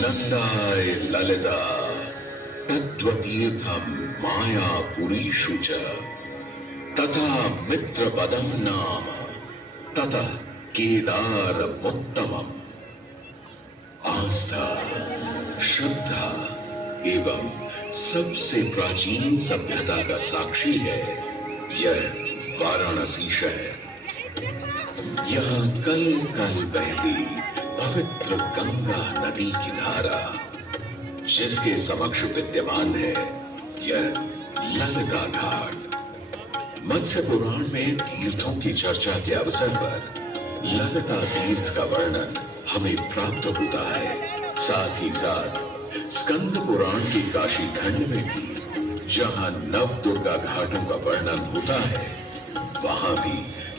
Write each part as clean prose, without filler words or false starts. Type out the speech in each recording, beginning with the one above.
नंदाय ललिता तत्त्वतीर्थम मायापुरीषु च तथा मित्रपदम नाम ततः केदारमुत्तमम्। आस्था, श्रद्धा एवं सबसे प्राचीन सभ्यता का साक्षी है यह वाराणसी शहर। यहाँ कल कल बहती पवित्र गंगा नदी की धारा, जिसके समक्ष विद्यमान है यह ललिता घाट। मत्स्य पुराण में तीर्थों की चर्चा के अवसर पर ललिता तीर्थ का वर्णन हमें प्राप्त होता है। साथ ही साथ स्कंद पुराण के काशी खंड में भी जहां नव दुर्गा घाटों का वर्णन होता है, वहां भी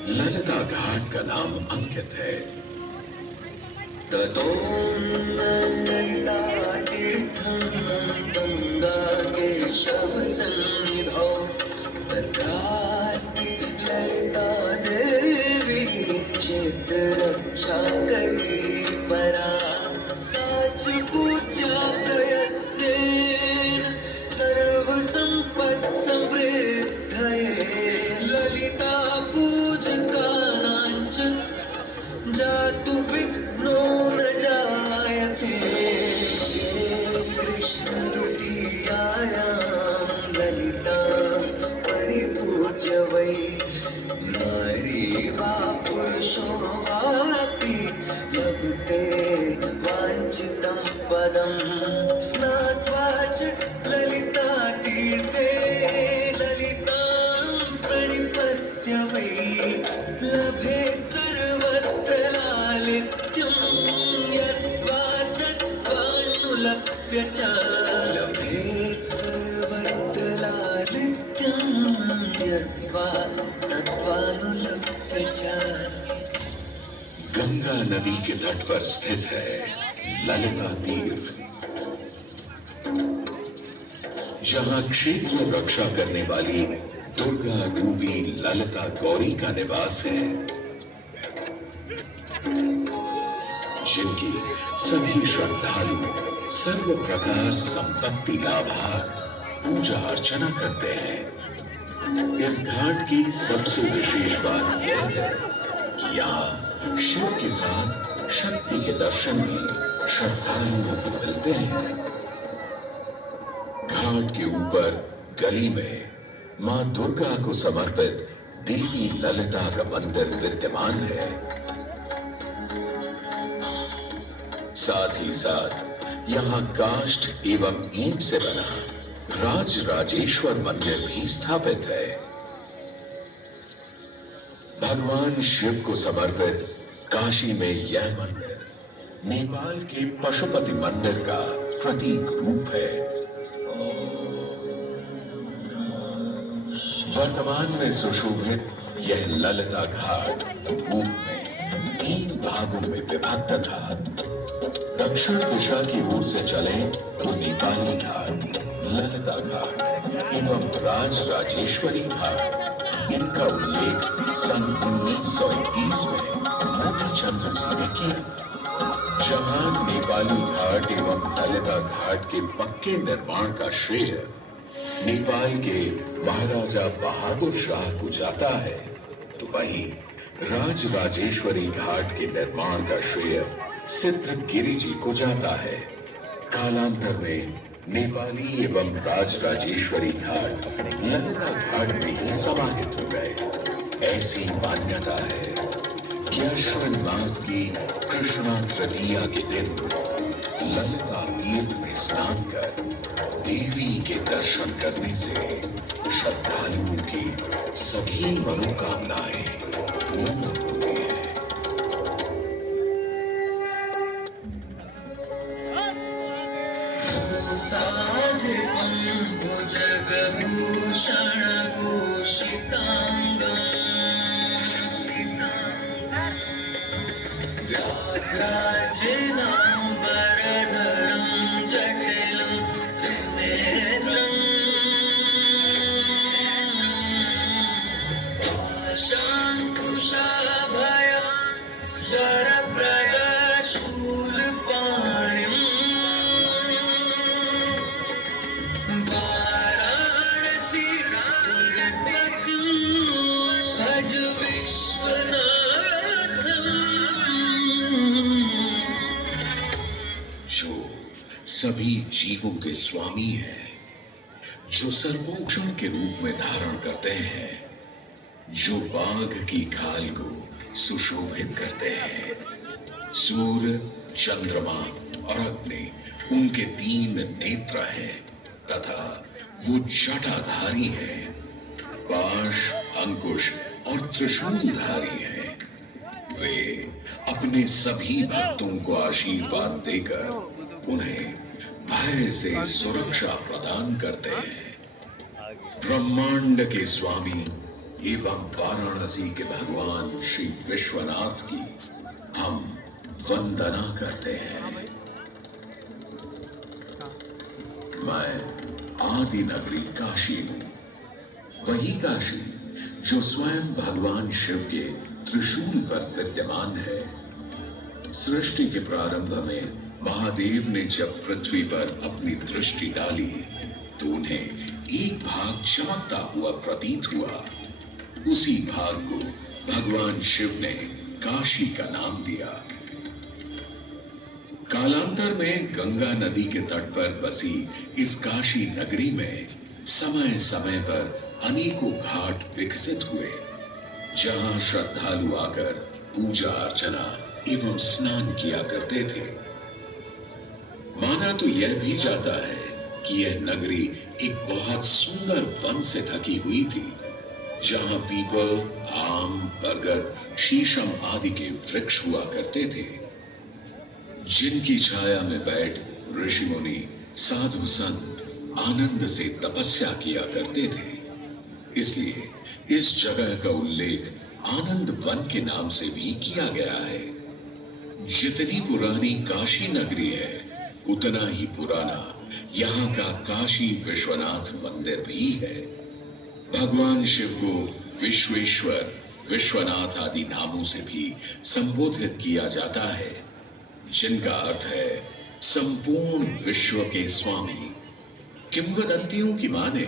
ललिता घाट का नाम अंकित है। ततो ललिता तीर्थं गंगा केशव सन्निधौ तत्रास्ति ललिता देवी क्षेत्ररक्षाकरी परा। साच पूजा प्रयत्नेन सर्वसम्पत् समृद्धये ललिता पूजकानां च जातु विघ्नो न जायते। जय कृष्ण द्वितीयायां ललिता परिपूज्य वै नारी वा पुरुषो वापि लभते वाञ्छितं पदं। स्नात्वा च ललिता तीर्थे ललितां प्रणिपत्य वै लभेत् सर्वत्र लालित्यं। यद्वा तद्वानुलभ्य च लभेत् सर्वत्र लालित्यं। यद्वा तद्वानुलभ्य च। गंगा नदी के तट पर स्थित है ललिता तीर्थ, जहां क्षेत्र रक्षा करने वाली दुर्गा रूपी ललिता गौरी का निवास है, जिनकी सभी श्रद्धालु सर्व प्रकार संपत्ति लाभार्थ पूजा अर्चना करते हैं। इस घाट की सबसे विशेष बात यह है कि यहाँ शिव के साथ शक्ति के दर्शन भी श्रद्धालुओं को मिलते हैं। घाट के ऊपर गली में मां दुर्गा को समर्पित देवी ललिता का मंदिर विद्यमान है। साथ ही साथ यहाँ काष्ठ एवं ईंट से बना राज राजेश्वर मंदिर भी स्थापित है। भगवान शिव को समर्पित काशी में यह मंदिर नेपाल के पशुपति मंदिर का प्रतीक रूप है। वर्तमान में सुशोभित यह ललिता घाट पूर्व में 3 भागों में विभक्त था। दक्षिण दिशा की ओर से चले तो नेपाली घाट, ललिता घाट एवं राज राजेश्वरी घाट। इनका उल्लेख सन 1931 में मोती चंद्र जी ने किया। जहां नेपाली घाट एवं ललिता घाट के पक्के निर्माण का श्रेय नेपाल के महाराजा बहादुर शाह को जाता है, तो वहीं राज राजेश्वरी घाट के निर्माण का श्रेय सिद्धगिरी जी को जाता है। कालांतर में नेपाली एवं राज राजेश्वरी घाट ललिता घाट में ही समाहित हो गए। ऐसी मान्यता है कि अश्विन मास की कृष्णा तृतीया के दिन ललिता तीर्थ में स्नान कर देवी के दर्शन करने से श्रद्धालुओं की सभी मनोकामनाएं पूर्ण होती हैं। जगभूषण भूषितांगं व्याघ्राजिनांबरधरं जटिलं त्रिनेत्रं सभी जीवों के स्वामी हैं, जो सर्वोक्षण के रूप में धारण करते हैं, जो बाघ की खाल को सुशोभित करते हैं। सूर्य, चंद्रमा और अग्नि उनके 3 नेत्र हैं तथा वो जटाधारी हैं। पाश, अंकुश और त्रिशूलधारी हैं। वे अपने सभी भक्तों को आशीर्वाद देकर उन्हें भय से सुरक्षा प्रदान करते हैं। ब्रह्मांड के स्वामी एवं वाराणसी के भगवान श्री विश्वनाथ की हम वंदना करते हैं। मैं आदि नगरी काशी हूं, वही काशी जो स्वयं भगवान शिव के त्रिशूल पर विद्यमान है। सृष्टि के प्रारंभ में महादेव ने जब पृथ्वी पर अपनी दृष्टि डाली तो उन्हें एक भाग चमकता हुआ प्रतीत हुआ। उसी भाग को भगवान शिव ने काशी का नाम दिया। कालांतर में गंगा नदी के तट पर बसी इस काशी नगरी में समय समय पर अनेकों घाट विकसित हुए, जहां श्रद्धालु आकर पूजा अर्चना एवं स्नान किया करते थे। माना तो यह भी जाता है कि यह नगरी एक बहुत सुंदर वन से ढकी हुई थी, जहां पीपल, आम, बरगद, शीशम आदि के वृक्ष हुआ करते थे, जिनकी छाया में बैठ ऋषि मुनि, साधु संत आनंद से तपस्या किया करते थे। इसलिए इस जगह का उल्लेख आनंद वन के नाम से भी किया गया है। जितनी पुरानी काशी नगरी है, उतना ही पुराना यहाँ का काशी विश्वनाथ मंदिर भी है। भगवान शिव को विश्वेश्वर, विश्वनाथ आदि नामों से भी संबोधित किया जाता है, जिनका अर्थ है संपूर्ण विश्व के स्वामी। किंवदंतियों की माने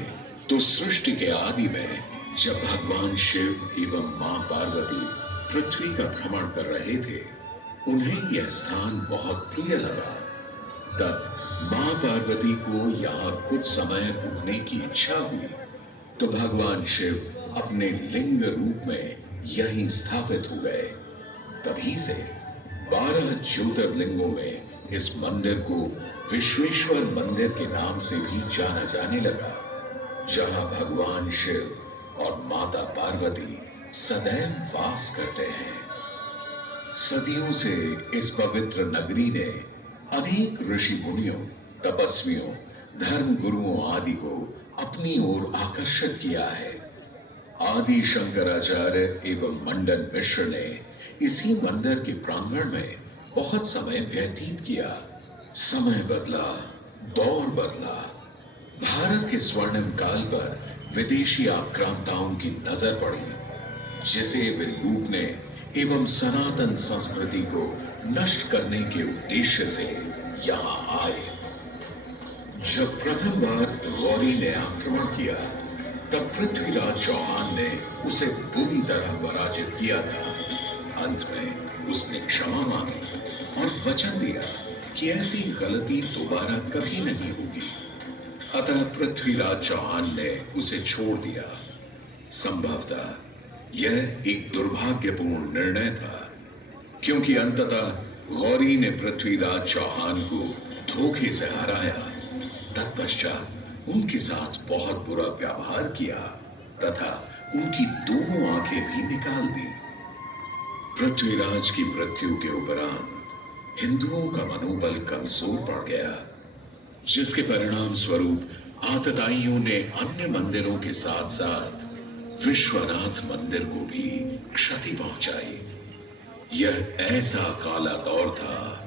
तो सृष्टि के आदि में जब भगवान शिव एवं मां पार्वती पृथ्वी का भ्रमण कर रहे थे, उन्हें यह स्थान बहुत प्रिय लगा। तब मां पार्वती को यहाँ कुछ समय रुकने की इच्छा हुई, तो भगवान शिव अपने लिंग रूप में यहीं स्थापित हो गए। तभी से 12 ज्योतिर्लिंगों में इस मंदिर को विश्वेश्वर मंदिर के नाम से भी जाना जाने लगा, जहां भगवान शिव और माता पार्वती सदैव वास करते हैं। सदियों से इस पवित्र नगरी ने अनेक ऋषि मुनियों, तपस्वियों, धर्म गुरुओं आदि को अपनी ओर आकर्षित किया है। आदि शंकराचार्य एवं मंडन मिश्र ने इसी मंदिर के प्रांगण में बहुत समय व्यतीत किया। समय बदला, दौर बदला। भारत के स्वर्णिम काल पर विदेशी आक्रांताओं की नजर पड़ी, जिसे वे लूटने एवं सनातन संस्कृति को नष्ट करने के उद्देश्य से यहाँ आए। जब प्रथम बार गौरी ने आक्रमण किया, तब पृथ्वीराज चौहान ने उसे बुरी तरह पराजित किया था। अंत में उसने क्षमा मांगी और वचन दिया कि ऐसी गलती दोबारा कभी नहीं होगी। अतः पृथ्वीराज चौहान ने उसे छोड़ दिया। संभवतः यह एक दुर्भाग्यपूर्ण निर्णय था, क्योंकि अंततः गौरी ने पृथ्वीराज चौहान को धोखे से हराया। तत्पश्चात उनके साथ बहुत बुरा व्यवहार किया तथा उनकी दोनों आंखें भी निकाल दी। पृथ्वीराज की मृत्यु के उपरांत हिंदुओं का मनोबल कमजोर पड़ गया, जिसके परिणाम स्वरूप आतताइयों ने अन्य मंदिरों के साथ साथ विश्वनाथ मंदिर को भी क्षति पहुंचाई। यह ऐसा काला दौर था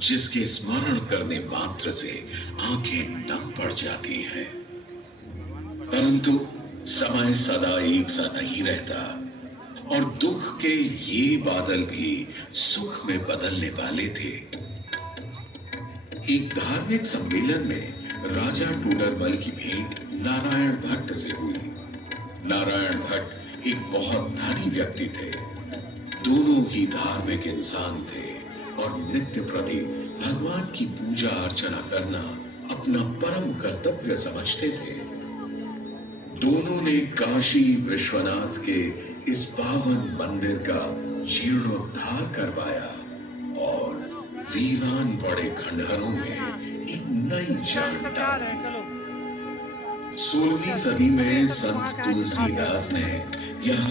जिसके स्मरण करने मात्र से आंखें नम पड़ जाती हैं। परंतु समय सदा एक सा नहीं रहता और दुख के ये बादल भी सुख में बदलने वाले थे। एक धार्मिक सम्मेलन में राजा टोडरमल की भेंट नारायण भट्ट से हुई। नारायण भट्ट एक बहुत धनी व्यक्ति थे। दोनों ही धार्मिक इंसान थे और नित्य प्रति भगवान की पूजा अर्चना करना अपना परम कर्तव्य समझते थे। दोनों ने काशी विश्वनाथ के इस पावन मंदिर का जीर्णोद्धार करवाया और वीरान पड़े खंडहरों में एक नई जान डाली। 16वीं सदी में संत तुलसीदास ने यहाँ